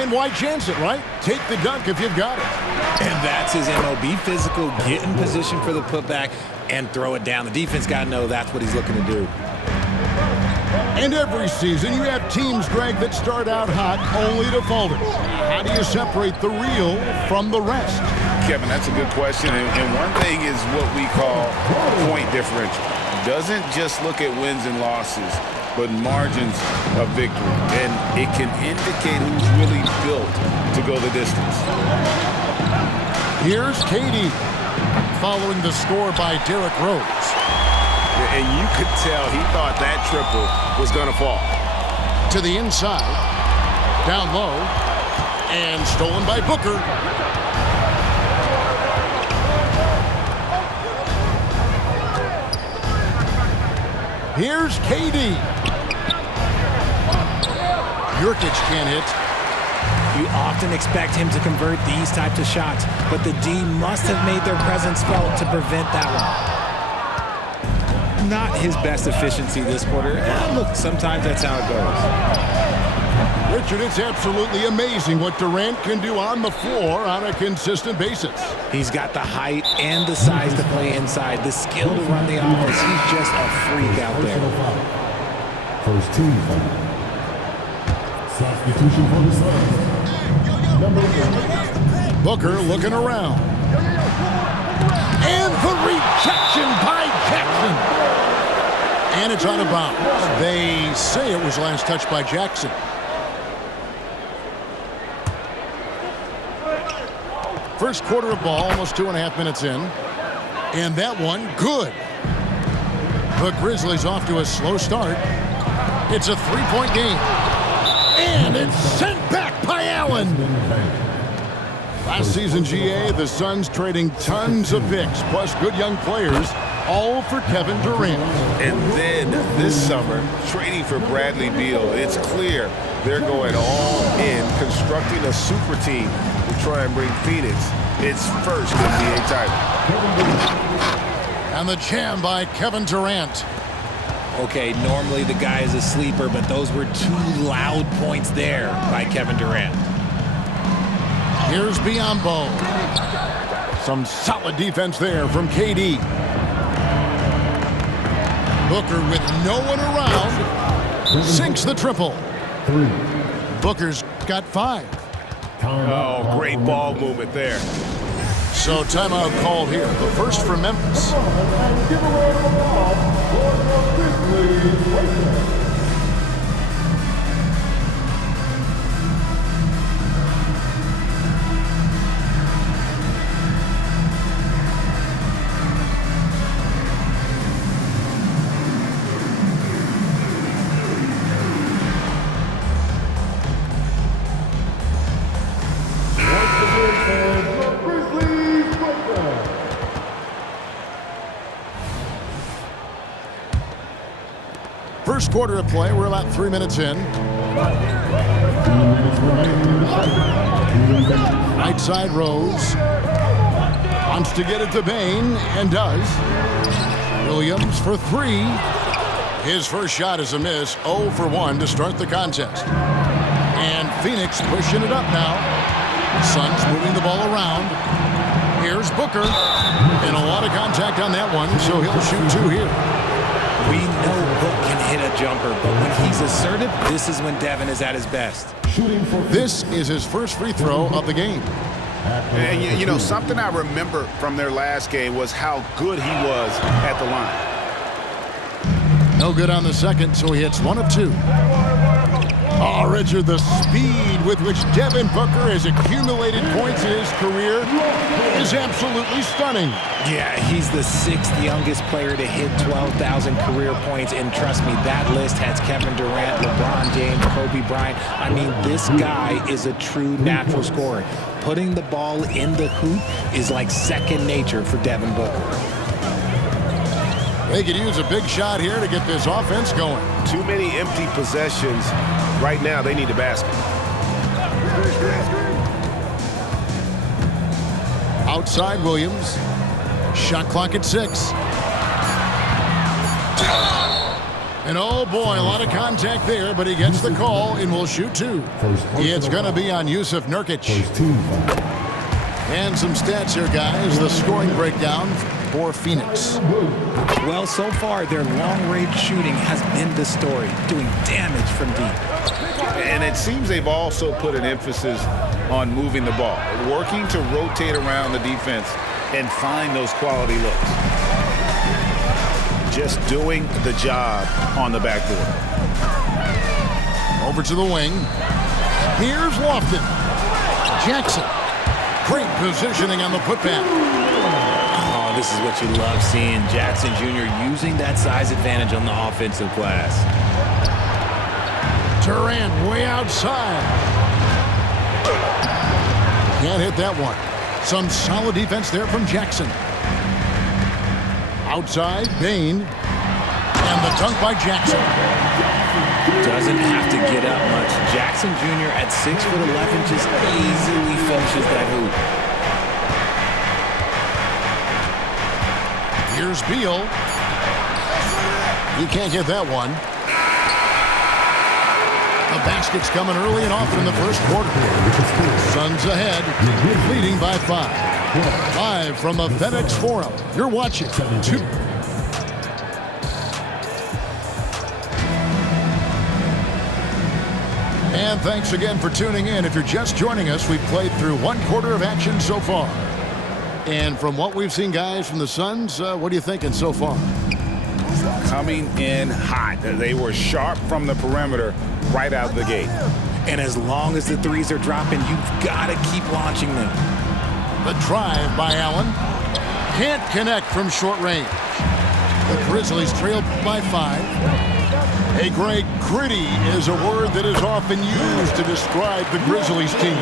And why chance it, right? Take the dunk if you've got it. And that's his MO. Be physical, get in position for the putback, and throw it down. The defense got to know that's what he's looking to do. And every season you have teams, Greg, that start out hot only to falter. How do you separate the real from the rest? Kevin, that's a good question. And one thing is what we call point differential. Doesn't just look at wins and losses, but margins of victory. And it can indicate who's really built to go the distance. Here's Katie following the score by Derrick Rose. And you could tell he thought that triple was going to fall. To the inside, down low, and stolen by Booker. Here's KD. Jurkic can't hit. You often expect him to convert these types of shots, but the D must have made their presence felt to prevent that one. Not his best efficiency this quarter. Look, sometimes that's how it goes. Richard, it's absolutely amazing what Durant can do on the floor on a consistent basis. He's got the height and the size to play inside, the skill to run the offense. He's just a freak out there. First team foul. Substitution for the Suns. Number 1. Booker looking around. And the rejection by Jackson. And it's out of bounds. They say it was last touched by Jackson. First quarter of ball, almost 2.5 minutes in. And that one, good. The Grizzlies off to a slow start. It's a 3-point game. And it's sent back by Allen. Last season, GA, the Suns trading tons of picks, plus good young players, all for Kevin Durant. And then this summer, trading for Bradley Beal. It's clear they're going all in, constructing a super team to try and bring Phoenix its first NBA title. And the jam by Kevin Durant. Okay, normally the guy is a sleeper, but those were 2 loud points there by Kevin Durant. Here's Biyombo. Some solid defense there from KD. Booker with no one around sinks the triple. 3. Booker's got 5. Oh, great ball movement there. So timeout called here. The first for Memphis. First quarter of play, we're about 3 minutes in. Right side Rose. Wants to get it to Bain, and does. Williams for 3. His first shot is a miss, 0 for 1 to start the contest. And Phoenix pushing it up now. Suns moving the ball around. Here's Booker. And a lot of contact on that one, so he'll shoot 2 here. We know Book can hit a jumper, but when he's assertive, this is when Devin is at his best. This is his first free throw of the game. And you know, something I remember from their last game was how good he was at the line. No good on the second, so he hits 1 of 2. Oh, Richard, the speed with which Devin Booker has accumulated points in his career is absolutely stunning. Yeah, he's the 6th youngest player to hit 12,000 career points, and trust me, that list has Kevin Durant, LeBron James, Kobe Bryant. I mean, this guy is a true natural scorer. Putting the ball in the hoop is like second nature for Devin Booker. They could use a big shot here to get this offense going. Too many empty possessions. Right now, they need a basket. Outside Williams. Shot clock at 6. And oh boy, a lot of contact there, but he gets the call and will shoot two. It's going to be on Yusuf Nurkic. And some stats here, guys. The scoring breakdown for Phoenix. Well, so far, their long-range shooting has been the story, doing damage from deep. And it seems they've also put an emphasis on moving the ball, working to rotate around the defense and find those quality looks. Just doing the job on the backboard. Over to the wing. Here's Lofton. Jackson. Great positioning on the putback. Oh, this is what you love seeing. Jackson Jr. using that size advantage on the offensive glass. Durant way outside. Can't hit that one. Some solid defense there from Jackson. Outside, Bain. And the dunk by Jackson. Doesn't have to get up much. Jackson Jr. at 6'11" just easily finishes that hoop. Here's Beal. He can't get that one. The basket's coming early and often in the first quarter. Suns ahead, leading by 5. Live from the FedEx Forum, you're watching 2. And thanks again for tuning in. If you're just joining us, we've played through 1 quarter of action so far. And from what we've seen, guys, from the Suns, what are you thinking so far? Coming in hot. They were sharp from the perimeter right out the gate. And as long as the threes are dropping, you've got to keep launching them. The drive by Allen. Can't connect from short range. The Grizzlies trail by 5. Hey, Greg, gritty is a word that is often used to describe the Grizzlies team.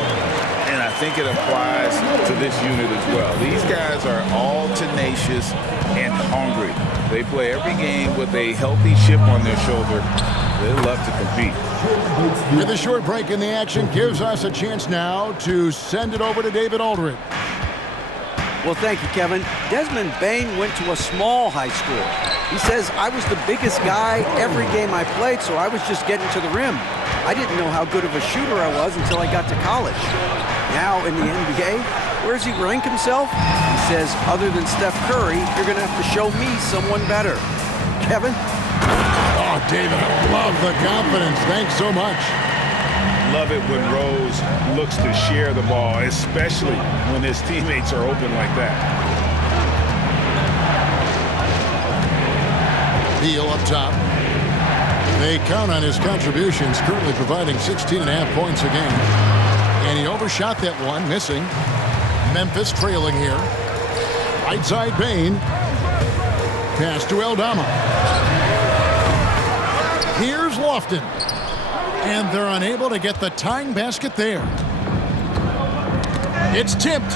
And I think it applies to this unit as well. These guys are all tenacious and hungry. They play every game with a healthy chip on their shoulder. They love to compete. With a short break in the action gives us a chance now to send it over to David Aldridge. Well, thank you, Kevin. Desmond Bane went to a small high school. He says, I was the biggest guy every game I played, so I was just getting to the rim. I didn't know how good of a shooter I was until I got to college. Now in the NBA, where does he rank himself? He says, other than Steph Curry, you're going to have to show me someone better. Kevin? Oh, David, I love the confidence. Thanks so much. Love it when Rose looks to share the ball, especially when his teammates are open like that. Beal up top. They count on his contributions, currently providing 16.5 points a game. And he overshot that one, missing. Memphis trailing here. Right side, Bane. Pass to Aldama. Here's Lofton. And they're unable to get the tying basket there. It's tipped.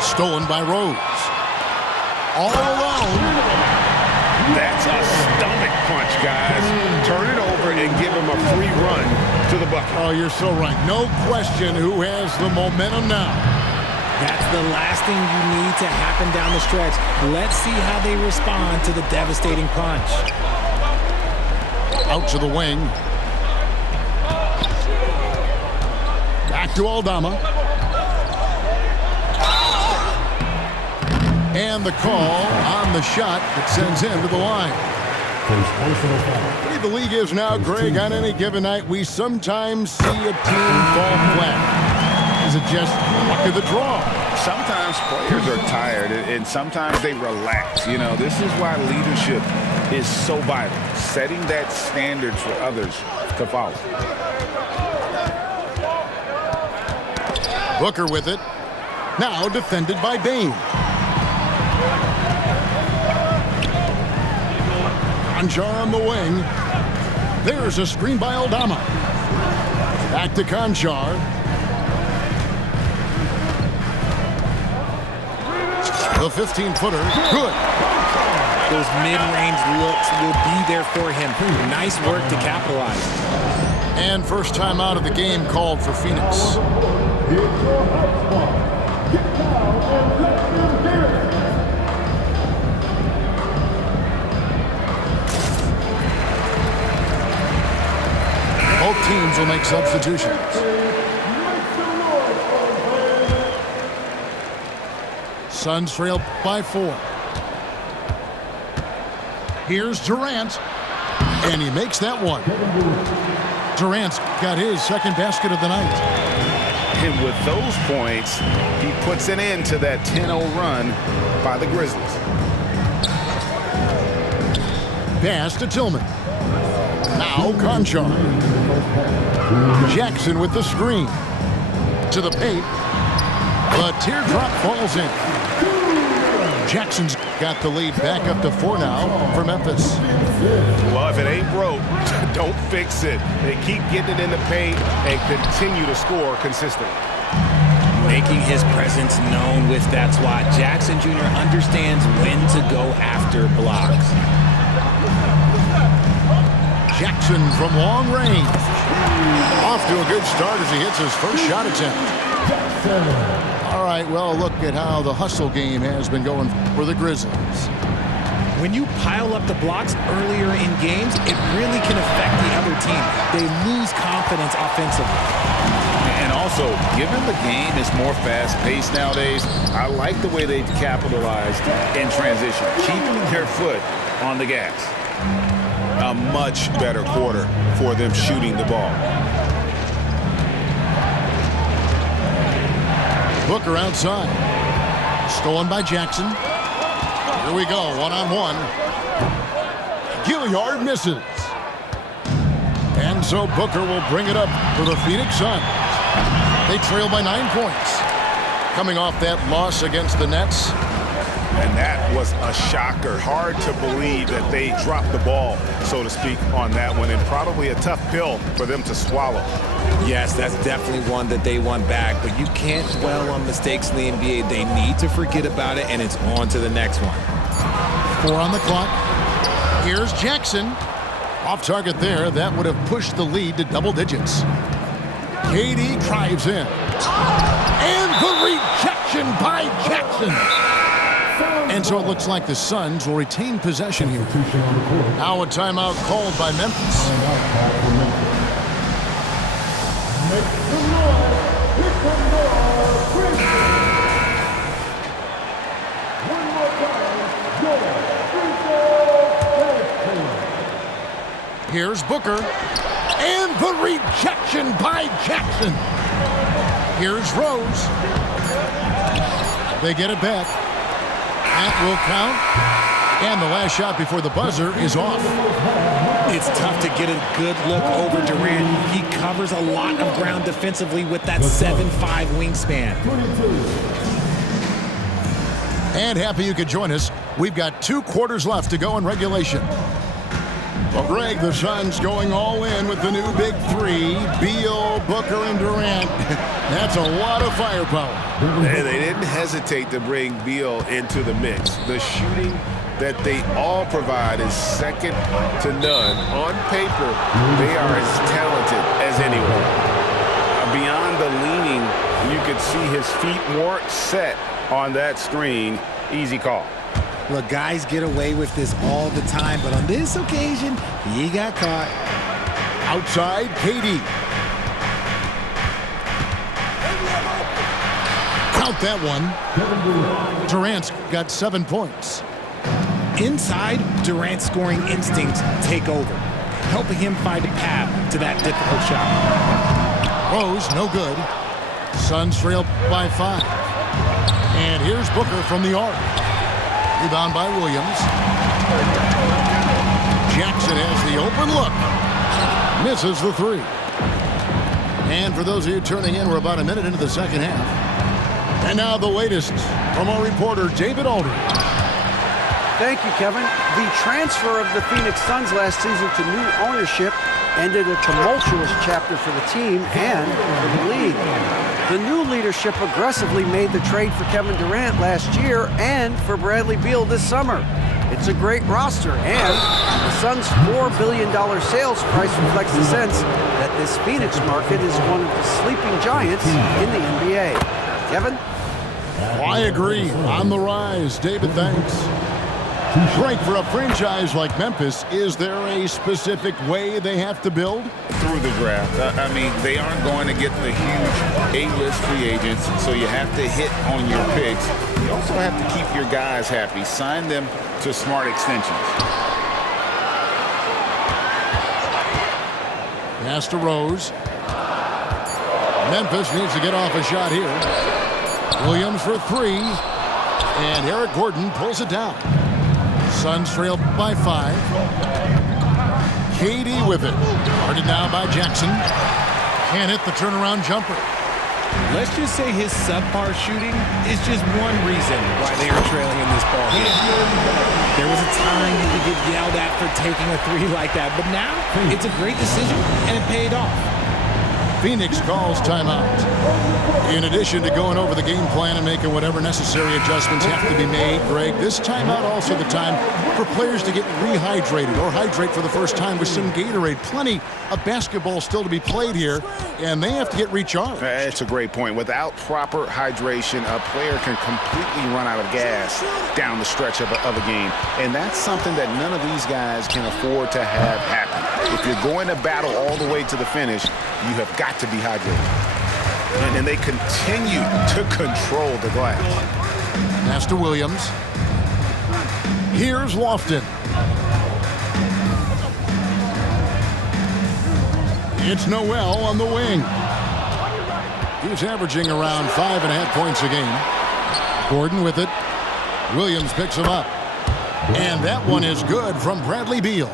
Stolen by Rose. All alone. That's a stomach punch, guys. Turn it over and give him a free run to the bucket. Oh, you're so right. No question who has the momentum now. That's the last thing you need to happen down the stretch. Let's see how they respond to the devastating punch. Out to the wing. Back to Aldama. And the call on the shot that sends him to the line. The league is now, Greg, on any given night, we sometimes see a team fall flat. Is it just luck of the draw? Sometimes players are tired, and sometimes they relax. You know, this is why leadership is so vital, setting that standard for others to follow. Booker with it. Now defended by Bane. Conchar on the wing. There's a screen by Aldama. Back to Conchar. The 15-footer, good. Those mid-range looks will be there for him. Nice work to capitalize. And first time out of the game called for Phoenix. Both teams will make substitutions. Suns trail by 4. Here's Durant, and he makes that one. Durant's got his second basket of the night. And with those points, he puts an end to that 10-0 run by the Grizzlies. Pass to Tillman. Now Conchar. Jackson with the screen. To the paint. The teardrop falls in. Jackson's got the lead back up to 4 now for Memphis. Well, if it ain't broke, don't fix it. They keep getting it in the paint and continue to score consistently. Making his presence known with that swat. Jackson Jr. understands when to go after blocks. Jackson from long range. Off to a good start as he hits his first shot attempt. All right, well, look at how the hustle game has been going for the Grizzlies. When you pile up the blocks earlier in games, it really can affect the other team. They lose confidence offensively. And also, given the game is more fast-paced nowadays, I like the way they've capitalized in transition, keeping their foot on the gas. A much better quarter for them shooting the ball. Booker outside. Stolen by Jackson. Here we go, one-on-one. Gilliard misses. And so Booker will bring it up for the Phoenix Suns. They trail by 9 points. Coming off that loss against the Nets. And that was a shocker. Hard to believe that they dropped the ball, so to speak, on that one. And probably a tough pill for them to swallow. Yes, that's definitely one that they want back, but you can't dwell on mistakes in the NBA. They need to forget about it, and it's on to the next one. 4 on the clock. Here's Jackson. Off target there. That would have pushed the lead to double digits. KD drives in. And the rejection by Jackson. And so it looks like the Suns will retain possession here. Now a timeout called by Memphis. Here's Booker. And the rejection by Jackson. Here's Rose. They get it back. That will count. And the last shot before the buzzer is off. It's tough to get a good look over Durant. He covers a lot of ground defensively with that 7'5" wingspan. And happy you could join us. We've got 2 quarters left to go in regulation. Well, Greg, the Suns going all in with the new big 3, Beal, Booker, and Durant. That's a lot of firepower. And they didn't hesitate to bring Beal into the mix. The shooting that they all provide is second to none. On paper, they are as talented as anyone. Beyond the leaning, you could see his feet more set on that screen. Easy call. Look, guys get away with this all the time, but on this occasion, he got caught. Outside, KD. Count that one. Durant's got 7 points. Inside, Durant's scoring instincts take over, helping him find a path to that difficult shot. Rose, no good. Suns trail by 5. And here's Booker from the arc. Rebound by Williams. Jackson has the open look. Misses the 3. And for those of you turning in, we're about a minute into the second half. And now the latest from our reporter, David Aldridge. Thank you, Kevin. The transfer of the Phoenix Suns last season to new ownership ended a tumultuous chapter for the team and for the league. The new leadership aggressively made the trade for Kevin Durant last year and for Bradley Beal this summer. It's a great roster, and the Suns' $4 billion sales price reflects the sense that this Phoenix market is one of the sleeping giants in the NBA. Kevin? I agree. On the rise. David, thanks. Greg, for a franchise like Memphis, is there a specific way they have to build? Through the draft. I mean, they aren't going to get the huge A-list free agents, so you have to hit on your picks. You also have to keep your guys happy. Sign them to smart extensions. Pass to Rose. Memphis needs to get off a shot here. Williams for three. And Eric Gordon pulls it down. Suns trail by 5. KD with it. Guarded now by Jackson. Can't hit the turnaround jumper. Let's just say his subpar shooting is just one reason why they are trailing in this ball game. There was a time you could get yelled at for taking a 3 like that, but now it's a great decision and it paid off. Phoenix calls timeout. In addition to going over the game plan and making whatever necessary adjustments have to be made, Greg, this timeout also the time for players to get rehydrated or hydrate for the first time with some Gatorade. Plenty of basketball still to be played here, and they have to get recharged. That's a great point. Without proper hydration, a player can completely run out of gas down the stretch of a game, and that's something that none of these guys can afford to have happen. If you're going to battle all the way to the finish, you have got to be hydrated. And they continue to control the glass. Pass to Williams. Here's Lofton. It's Noel on the wing. He's averaging around 5.5 points a game. Gordon with it. Williams picks him up. And that one is good from Bradley Beal.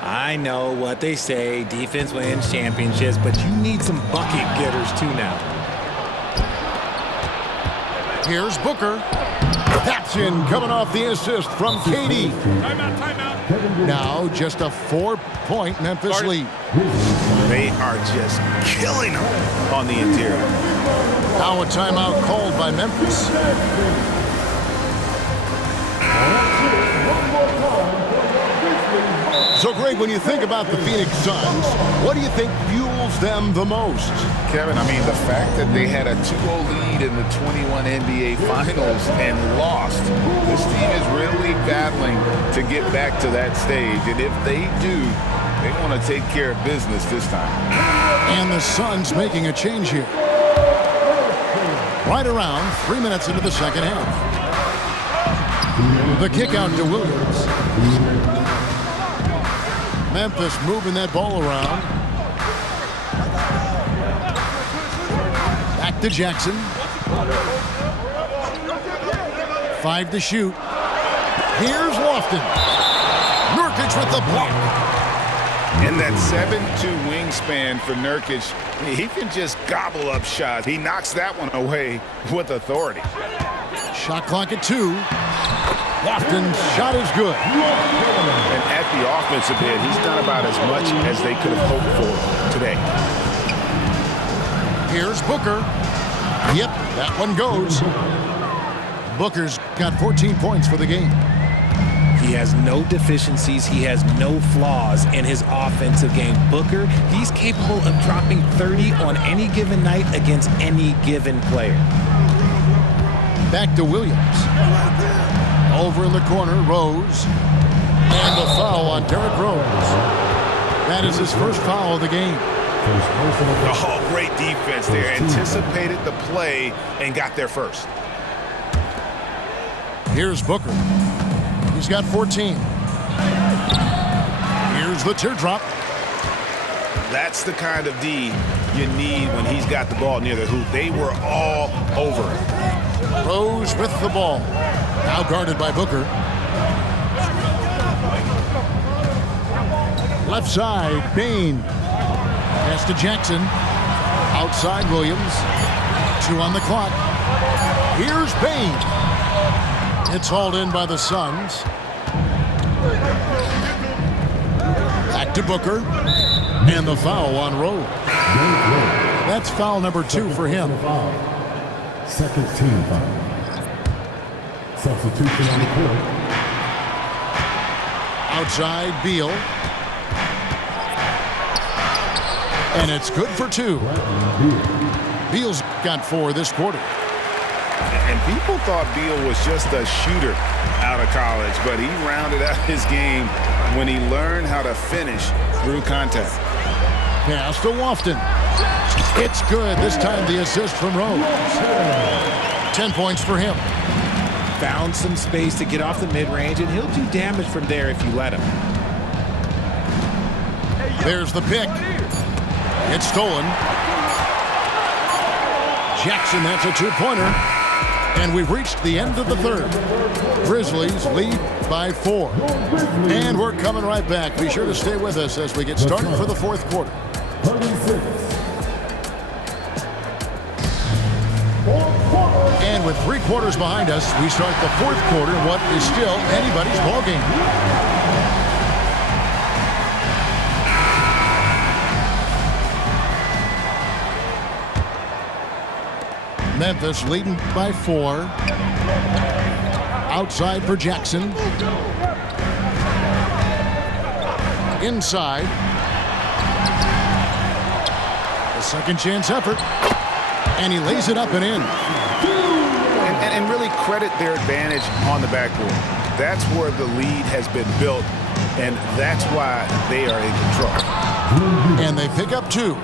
I know what they say, defense wins championships, but you need some bucket getters too now. Here's Booker. That's in, coming off the assist from KD. Timeout. Now just a 4-point Memphis lead. They are just killing them on the interior. Now a timeout called by Memphis. So, Greg, when you think about the Phoenix Suns, what do you think fuels them the most? Kevin, I mean, the fact that they had a 2-0 lead in the 21 NBA Finals and lost. This team is really battling to get back to that stage. And if they do, they want to take care of business this time. And the Suns making a change here. Right around 3 minutes into the second half. The kick out to Williams. Memphis moving that ball around. Back to Jackson. 5 to shoot. Here's Lofton. Nurkic with the block. And that 7'2" wingspan for Nurkic, he can just gobble up shots. He knocks that one away with authority. Shot clock at 2. Lofton's shot is good. And at the offensive end, he's done about as much as they could have hoped for today. Here's Booker. Yep, that one goes. Booker's got 14 points for the game. He has no deficiencies. He has no flaws in his offensive game. Booker, he's capable of dropping 30 on any given night against any given player. Back to Williams. Over in the corner, Rose. And the foul on Derrick Rose. That is his first foul of the game. Oh, great defense there. Anticipated the play and got there first. Here's Booker. He's got 14. Here's the teardrop. That's the kind of D you need when he's got the ball near the hoop. They were all over it. Rose with the ball. Now guarded by Booker. Left side, Bain. Pass to Jackson. Outside Williams. 2 on the clock. Here's Bain. It's hauled in by the Suns. Back to Booker. And the foul on Rose. That's foul number 2 for him. Second team foul. Substitution on the court. Outside Beal. And it's good for 2. Beal's got 4 this quarter. And people thought Beal was just a shooter out of college, but he rounded out his game when he learned how to finish through contact. Pass to Lofton. It's good. This time the assist from Rose. 10 points for him. Found some space to get off the mid-range, and he'll do damage from there if you let him. There's the pick. It's stolen. Jackson, that's a two-pointer. And we've reached the end of the third. Grizzlies lead by 4. And we're coming right back. Be sure to stay with us as we get started for the fourth quarter. And with 3 quarters behind us, we start the fourth quarter in what is still anybody's ballgame. Memphis leading by 4. Outside for Jackson. Inside. A second chance effort. And he lays it up and in. And really credit their advantage on the backboard. That's where the lead has been built, and that's why they are in control. And they pick up 2.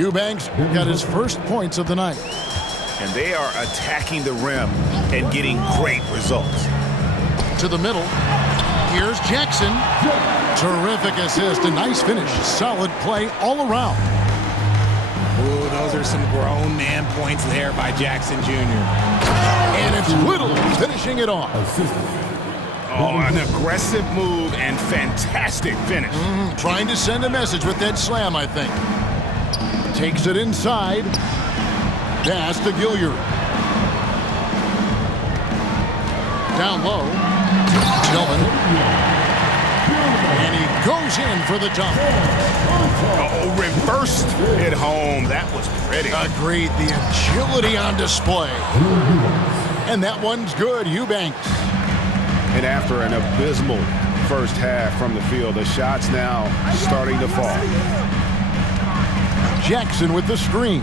Eubanks got his first points of the night. And they are attacking the rim and getting great results. To the middle. Here's Jackson. Terrific assist. A nice finish. Solid play all around. Ooh, those are some grown man points there by Jackson Jr. And it's Little finishing it off. Oh, an aggressive move and fantastic finish. Trying to send a message with that slam, I think. Takes it inside. Pass to Gilliard. Down low. Tillman. And he goes in for the dunk. Oh, reversed it home. That was pretty. Agreed. The agility on display. And that one's good. Eubanks. And after an abysmal first half from the field, the shot's now starting to fall. Jackson with the screen.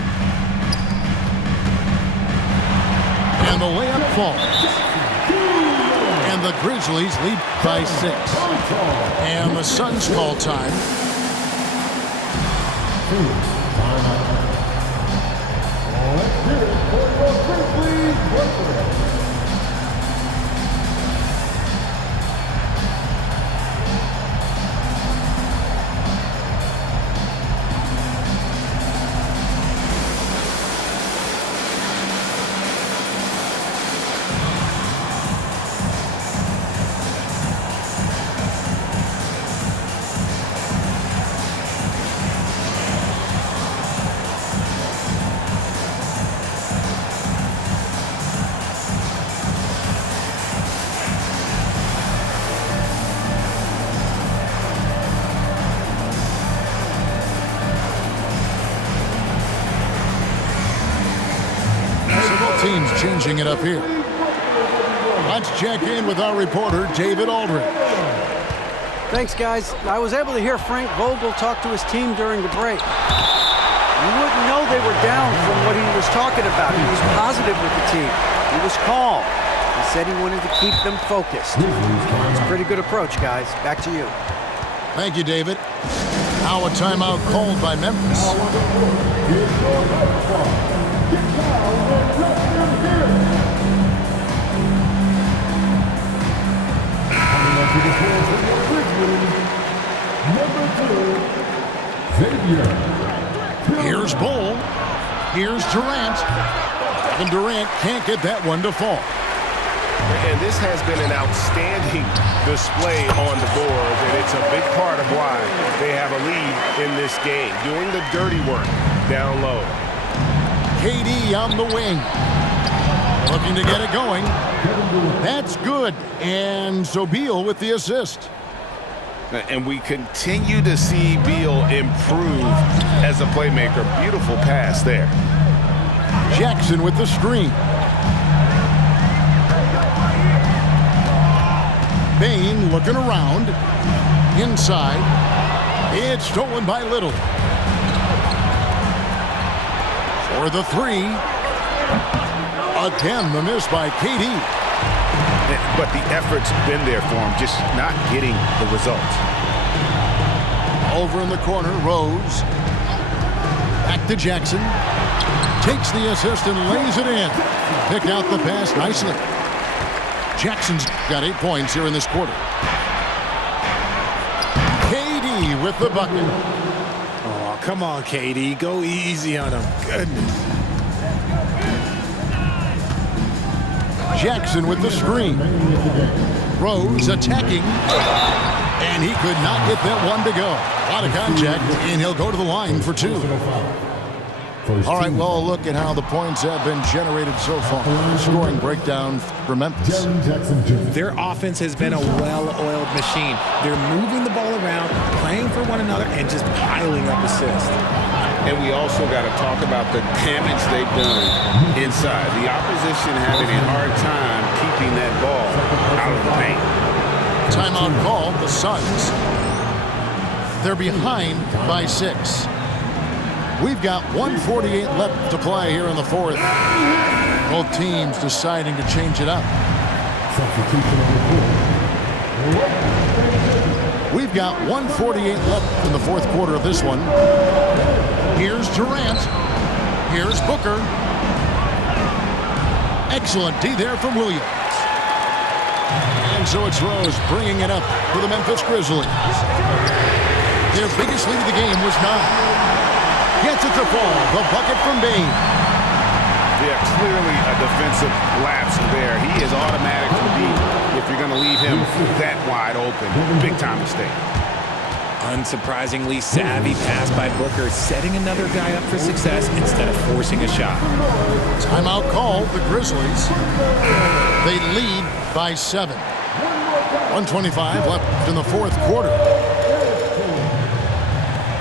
And the layup falls. And the Grizzlies lead by 6. And the Suns call time. Teams changing it up here. Let's check in with our reporter, David Aldridge. Thanks, guys. I was able to hear Frank Vogel talk to his team during the break. You wouldn't know they were down from what he was talking about. He was positive with the team. He was calm. He said he wanted to keep them focused. It's a pretty good approach, guys. Back to you. Thank you, David. Now a timeout called by Memphis. Here's Bull. Here's Durant. And Durant can't get that one to fall. And this has been an outstanding display on the boards, and it's a big part of why they have a lead in this game, doing the dirty work down low. KD on the wing. Looking to get it going. That's good. And so Beal with the assist. And we continue to see Beal improve as a playmaker. Beautiful pass there. Jackson with the screen. Bane looking around. Inside. It's stolen by Little. For the 3. Again, the miss by KD. But the effort's been there for him, just not getting the results. Over in the corner, Rose. Back to Jackson. Takes the assist and lays it in. Picked out the pass nicely. Jackson's got 8 points here in this quarter. KD with the bucket. Oh, come on, KD. Go easy on him. Goodness. Jackson with the screen. Rose attacking. And he could not get that one to go. A lot of contact, and he'll go to the line for 2. All right, well, look at how the points have been generated so far. Scoring breakdown for Memphis. Their offense has been a well-oiled machine. They're moving the ball around, playing for one another, and just piling up assists. And we also got to talk about the damage they've done inside. The opposition having a hard time keeping that ball out of the paint. Timeout called, the Suns. They're behind by 6. We've got 1:48 left to play here in the fourth. Both teams deciding to change it up. We've got 1:48 left in the fourth quarter of this one. Here's Durant. Here's Booker. Excellent D there from Williams. And so it's Rose bringing it up for the Memphis Grizzlies. Their biggest lead of the game was 9. Gets it to fall. The bucket from Bane. Yeah, clearly a defensive lapse there. He is automatic from deep if you're going to leave him that wide open. Big time mistake. Unsurprisingly savvy pass by Booker, setting another guy up for success instead of forcing a shot. Timeout called, the Grizzlies. They lead by 7. 1:25 left in the fourth quarter.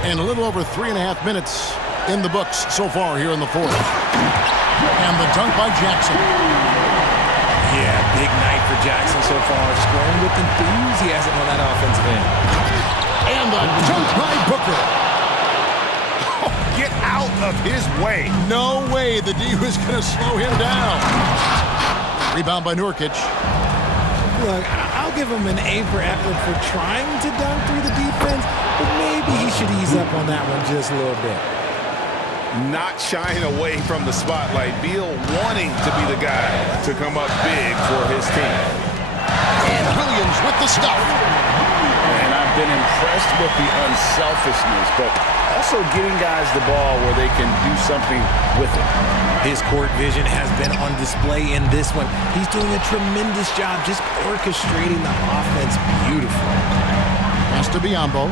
And a little over 3.5 minutes in the books so far here in the fourth. And the dunk by Jackson. Yeah, big night for Jackson so far, scoring with enthusiasm on that offensive end. And the dunk by Booker. Oh, get out of his way. No way the D was going to slow him down. Rebound by Nurkic. Look, I'll give him an A for effort for trying to dunk through the defense, but maybe he should ease up on that one just a little bit. Not shying away from the spotlight. Beal wanting to be the guy to come up big for his team. And Williams with the stuff. And I've been impressed with the unselfishness, but also getting guys the ball where they can do something with it. His court vision has been on display in this one. He's doing a tremendous job just orchestrating the offense beautifully. Has to be Biombo.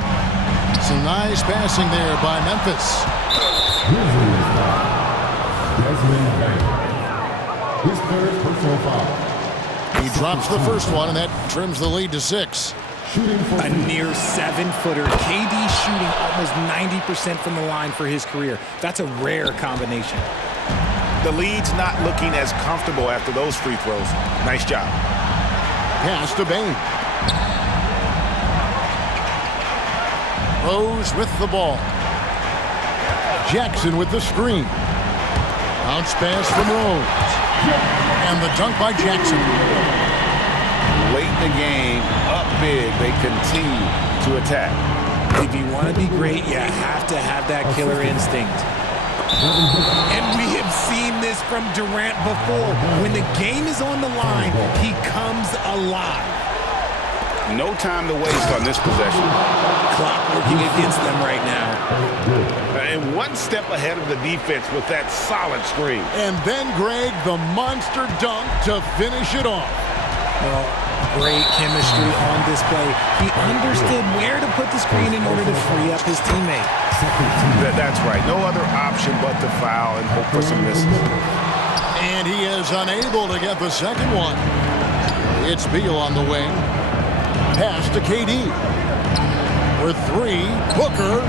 Some nice passing there by Memphis. His third personal foul. He drops the first one, and that trims the lead to 6. A near 7-footer. KD shooting almost 90% from the line for his career. That's a rare combination. The lead's not looking as comfortable after those free throws. Nice job. Pass to Bane. Rose with the ball. Jackson with the screen. Bounce pass from Rose. And the dunk by Jackson. Late in the game, up big, they continue to attack. If you want to be great, you have to have that killer instinct. And we have seen this from Durant before. When the game is on the line, he comes alive. No time to waste on this possession. Clock working against them right now. And one step ahead of the defense with that solid screen. And then Greg, the monster dunk to finish it off. Well, great chemistry on display. He understood where to put the screen in order to free up his teammate. That's right. No other option but to foul and hope for some misses. And he is unable to get the second one. It's Beal on the wing. Pass to KD. For 3, Booker.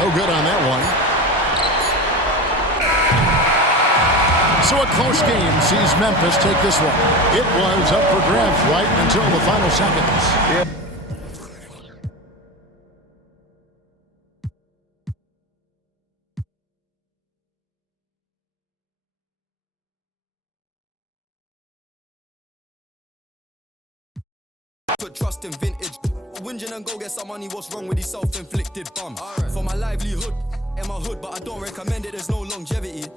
No good on that one. So a close game sees Memphis take this one. It was up for grabs right until the final seconds. Yeah. put trust in vintage. Whinging and go get some money, what's wrong with these self-inflicted bums? For my livelihood, in my hood, but I don't recommend it, there's no longevity.